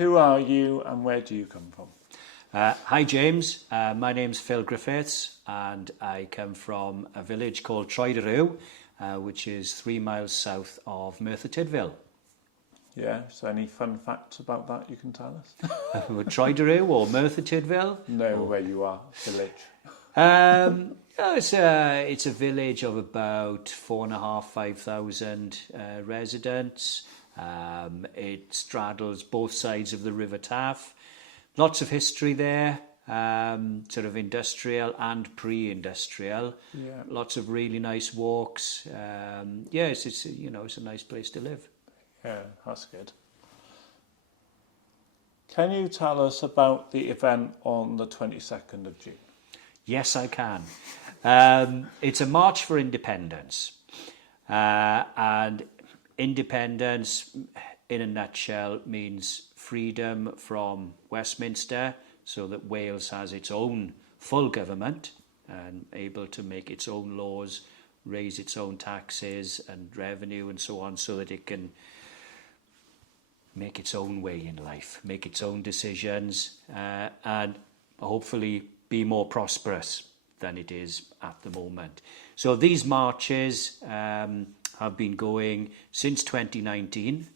Who are you and where do you come from? Hi James, my name's Phyl Griffiths and I come from a village called Chair, which is 3 miles south of Merthyr Tydfil. Yeah, so any fun facts about that you can tell us? Chair or Merthyr Tydfil? No, where you are, village. It's a village of about 4,500 residents. It straddles both sides of the River Taff. Lots of history there, sort of industrial and pre-industrial. Yeah. Lots of really nice walks. It's a nice place to live. Yeah, that's good. Can you tell us about the event on the 22nd of June? Yes, I can. It's a march for independence. And independence, in a nutshell, means freedom from Westminster so that Wales has its own full government and able to make its own laws, raise its own taxes and revenue and so on, so that it can make its own way in life, make its own decisions, and hopefully be more prosperous than it is at the moment. So these marches have been going since 2019.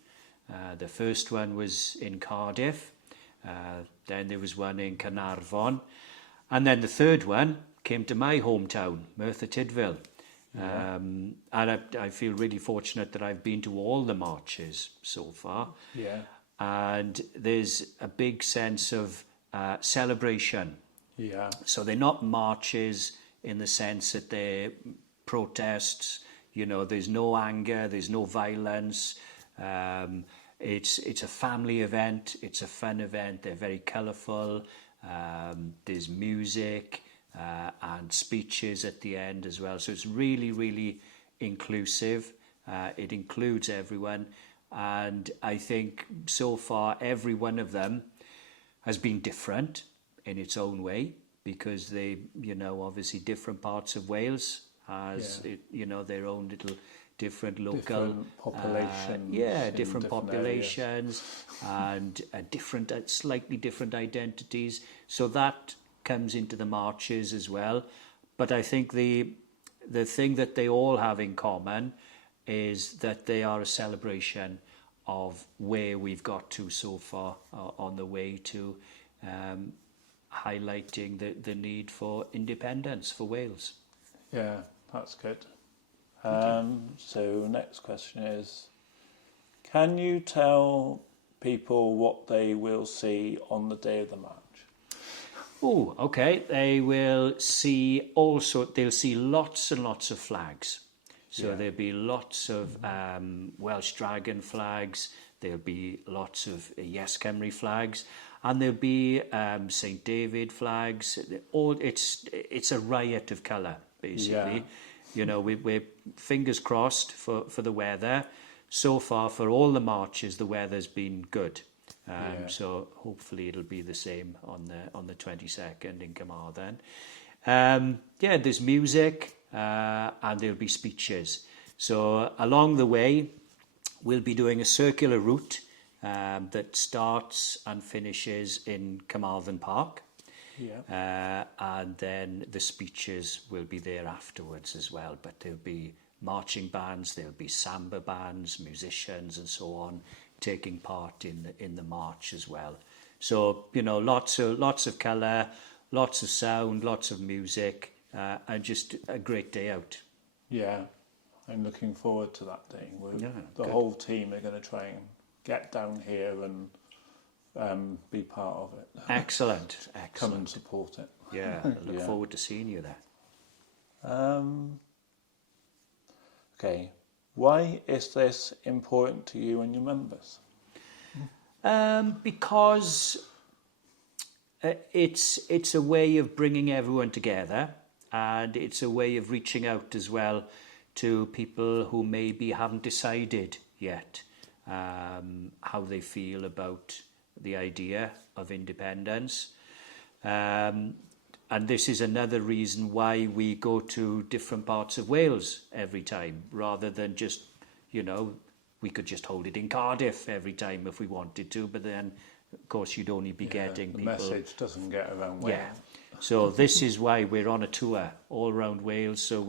The first one was in Cardiff, then there was one in Carnarvon, and then the third one came to my hometown, Merthyr Tydfil. Yeah. And I feel really fortunate that I've been to all the marches so far. Yeah. And there's a big sense of celebration. Yeah. So they're not marches in the sense that they're protests. You know, there's no anger, there's no violence. It's a family event. It's a fun event. They're very colourful. There's music. And speeches at the end as well. So it's really, really inclusive. It includes everyone. And I think so far every one of them has been different in its own way, because they, obviously different parts of Wales has, their own little different local different populations. Different populations areas. And slightly different identities. So that comes into the marches as well. But I think the thing that they all have in common is that they are a celebration of where we've got to so far on the way to highlighting the need for independence for Wales. Yeah, that's good. So next question is, can you tell people what they will see on the day of the march? Oh, okay. They'll see lots and lots of flags. So there'll be lots of Welsh Dragon flags. There'll be lots of YesCymru flags, and there'll be St David flags. It's a riot of colour, basically. Yeah. We're fingers crossed for the weather. So far, for all the marches, the weather's been good. So hopefully it'll be the same on the 22nd in Carmarthen. There's music and there'll be speeches. So along the way, we'll be doing a circular route that starts and finishes in Carmarthen Park. Yeah. And then the speeches will be there afterwards as well. But there'll be marching bands, there'll be samba bands, musicians and so on, taking part in the march as well. So, lots of colour, lots of sound, lots of music, and just a great day out. Yeah, I'm looking forward to that day. The whole team are going to try and get down here and be part of it. Excellent. Come and support it. Yeah, I look forward to seeing you there. Okay. Why is this important to you and your members? Because it's a way of bringing everyone together, and it's a way of reaching out as well to people who maybe haven't decided yet how they feel about the idea of independence. And this is another reason why we go to different parts of Wales every time, rather than just, we could just hold it in Cardiff every time if we wanted to, but then of course, you'd only be getting the people... message doesn't get around Wales. Yeah. So this is why we're on a tour all around Wales. So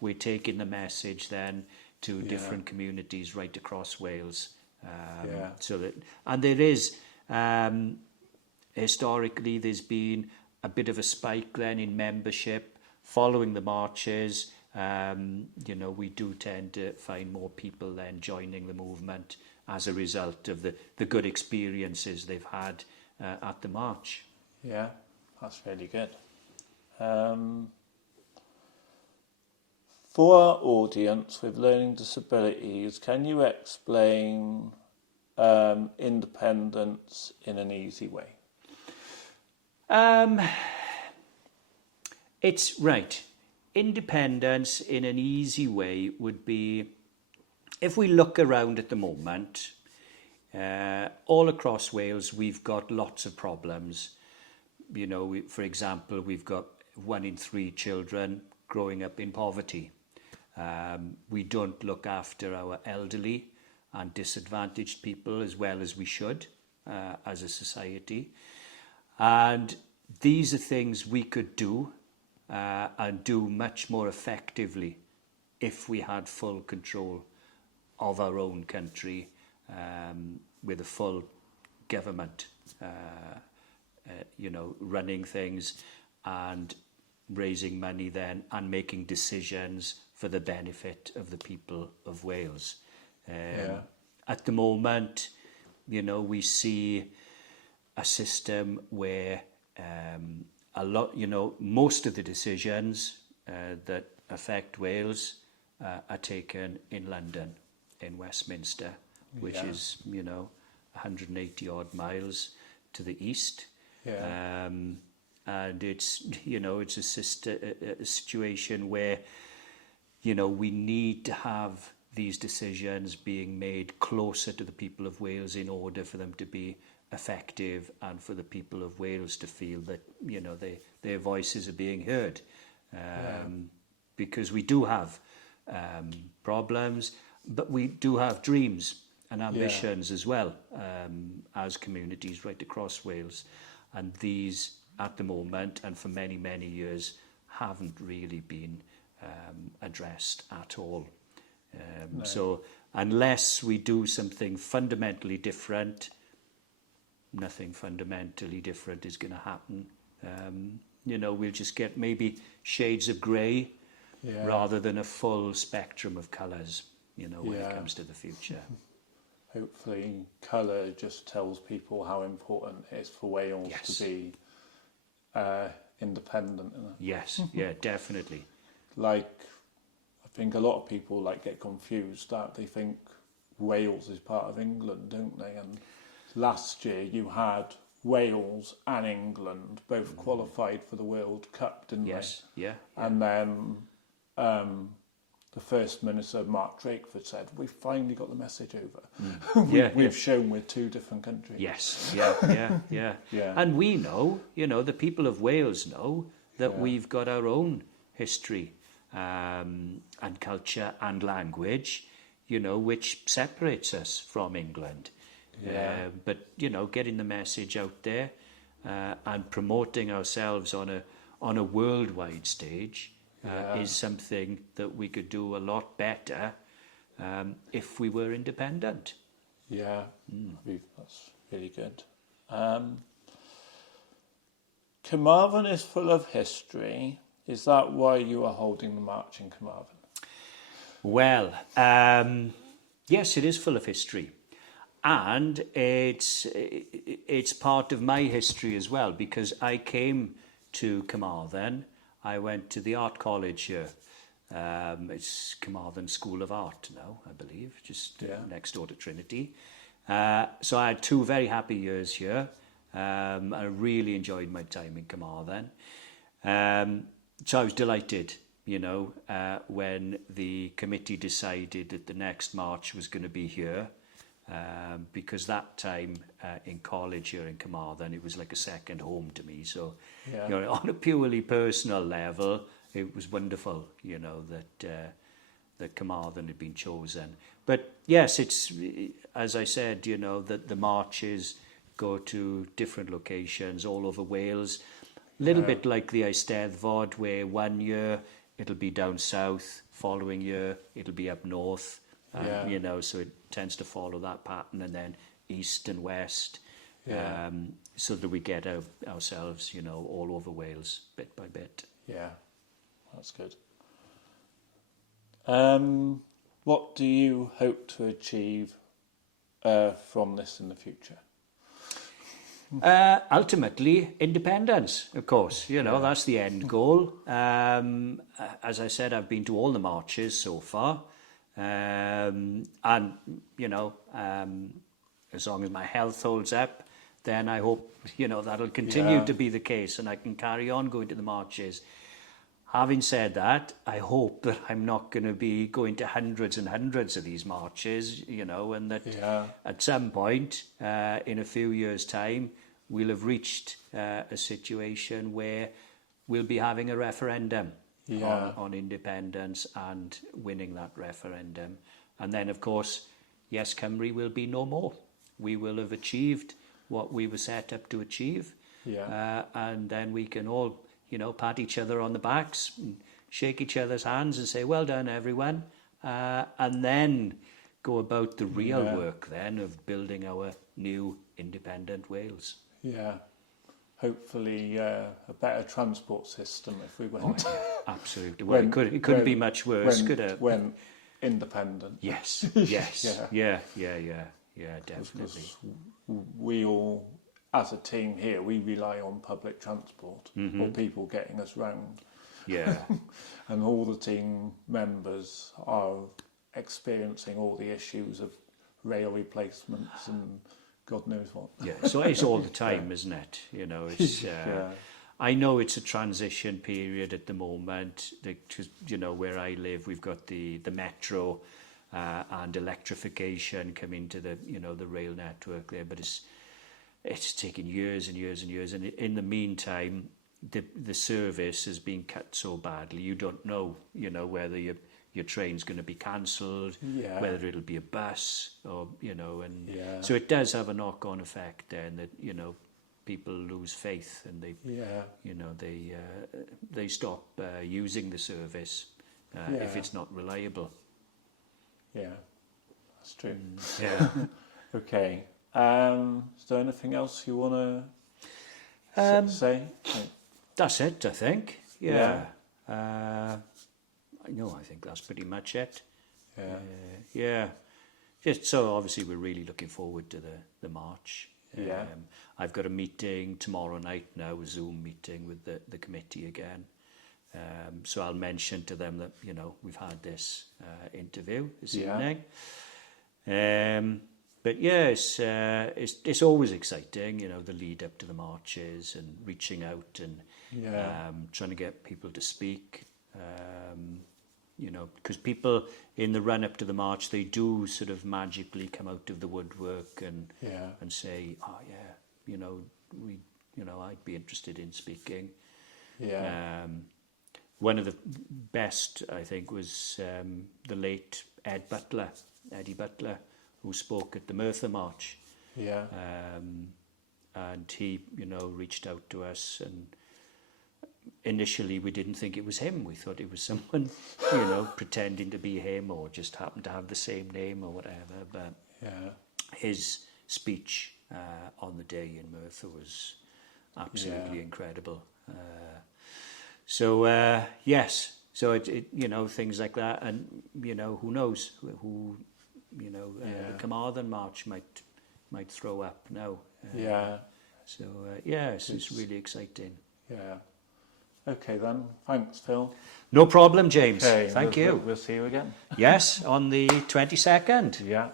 we're taking the message then to different communities right across Wales. So that, and there is, historically, there's been a bit of a spike then in membership following the marches. You know, we do tend to find more people then joining the movement as a result of the good experiences they've had at the march. Yeah, that's really good. For our audience with learning disabilities, can you explain independence in an easy way? It's right. Independence in an easy way would be, if we look around at the moment, all across Wales, we've got lots of problems. You know, for example, we've got 1 in 3 children growing up in poverty. We don't look after our elderly and disadvantaged people as well as we should as a society. And these are things we could do and do much more effectively if we had full control of our own country with a full government, you know, running things and raising money then and making decisions for the benefit of the people of Wales. At the moment, you know, we see a system where a lot, you know, most of the decisions that affect Wales are taken in London, in Westminster, which is, you know, 180 odd miles to the east. And it's, you know, it's a situation where, you know, we need to have these decisions being made closer to the people of Wales in order for them to be effective and for the people of Wales to feel that, you know, their voices are being heard. Because we do have problems, but we do have dreams and ambitions as well, as communities right across Wales. And these, at the moment, and for many, many years, haven't really been addressed at all. So unless we do something fundamentally different, nothing fundamentally different is going to happen. You know, we'll just get maybe shades of grey rather than a full spectrum of colours, you know, when it comes to the future. Hopefully colour just tells people how important it is for Wales to be independent. Yes, yeah, definitely. Like, I think a lot of people like get confused that they think Wales is part of England, don't they? And last year you had Wales and England both qualified for the World Cup, didn't they? Yes, yeah. And then the First Minister, Mark Drakeford, said, we've finally got the message over. We've shown we're 2 different countries. Yes, yeah. And we know, you know, the people of Wales know that we've got our own history and culture and language, you know, which separates us from England. But, you know, getting the message out there and promoting ourselves on a worldwide stage is something that we could do a lot better if we were independent. Yeah, that's really good. Carmarthen is full of history. Is that why you are holding the march in Carmarthen? Well, yes, it is full of history. And it's part of my history as well, because I came to Carmarthen. I went to the art college here. It's Carmarthen School of Art now, I believe, just next door to Trinity. So I had 2 very happy years here. I really enjoyed my time in Carmarthen. So I was delighted, you know, when the committee decided that the next march was going to be here. Because that time in college here in Carmarthen, it was like a second home to me. So, you know, on a purely personal level, it was wonderful, you know, that Carmarthen had been chosen. But yes, it's, as I said, you know, that the march is go to different locations all over Wales. A little bit like the Eisteddfod, where one year it'll be down south, following year it'll be up north, you know, so it tends to follow that pattern, and then east and west, so that we get ourselves, you know, all over Wales bit by bit. Yeah, that's good. What do you hope to achieve from this in the future? Ultimately, independence, of course. You know, that's the end goal. As I said, I've been to all the marches so far. And, you know, as long as my health holds up, then I hope, you know, that'll continue to be the case and I can carry on going to the marches. Having said that, I hope that I'm not going to be going to hundreds and hundreds of these marches, you know, and that at some point in a few years' time, we'll have reached a situation where we'll be having a referendum on independence and winning that referendum. And then, of course, YesCymru will be no more. We will have achieved what we were set up to achieve. And then we can all, you know, pat each other on the backs, and shake each other's hands and say, well done, everyone. And then go about the real work then of building our new independent Wales. Yeah. Hopefully a better transport system if we went. Absolutely. Well, it couldn't be much worse, could it? When independent. Yes. Yeah, definitely. We all, as a team here, we rely on public transport or people getting us round. Yeah. And all the team members are experiencing all the issues of rail replacements and God knows what. Yeah, so it's all the time, isn't it? You know, it's. I know it's a transition period at the moment. You know, where I live, we've got the metro and electrification coming to the, you know, the rail network there, but it's taken years and years and years, and in the meantime the service has been cut so badly you don't know, you know, whether your train's going to be cancelled, whether it'll be a bus, or, you know, and so it does have a knock-on effect then, that, you know, people lose faith and they you know, they stop using the service if it's not reliable. That's true. Okay. Is there anything else you want to say? That's it, I think. I think that's pretty much it. Just so obviously we're really looking forward to the march. I've got a meeting tomorrow night now, a Zoom meeting with the committee again. So I'll mention to them that, you know, we've had this interview this evening. But yes, it's always exciting, you know, the lead up to the marches and reaching out and trying to get people to speak. You know, because people in the run up to the march, they do sort of magically come out of the woodwork and say, oh yeah, you know, I'd be interested in speaking. One of the best, I think, was the late Eddie Butler, who spoke at the Merthyr March. And he, you know, reached out to us, and initially we didn't think it was him. We thought it was someone, you know, pretending to be him or just happened to have the same name or whatever. But his speech on the day in Merthyr was absolutely incredible. So it you know, things like that, and, you know, who knows who you know, the Carmarthen March might throw up now. So it's really exciting. Okay then, thanks Phil. No problem, James. Okay, Thank you. We'll see you again. Yes, on the 22nd. Yeah.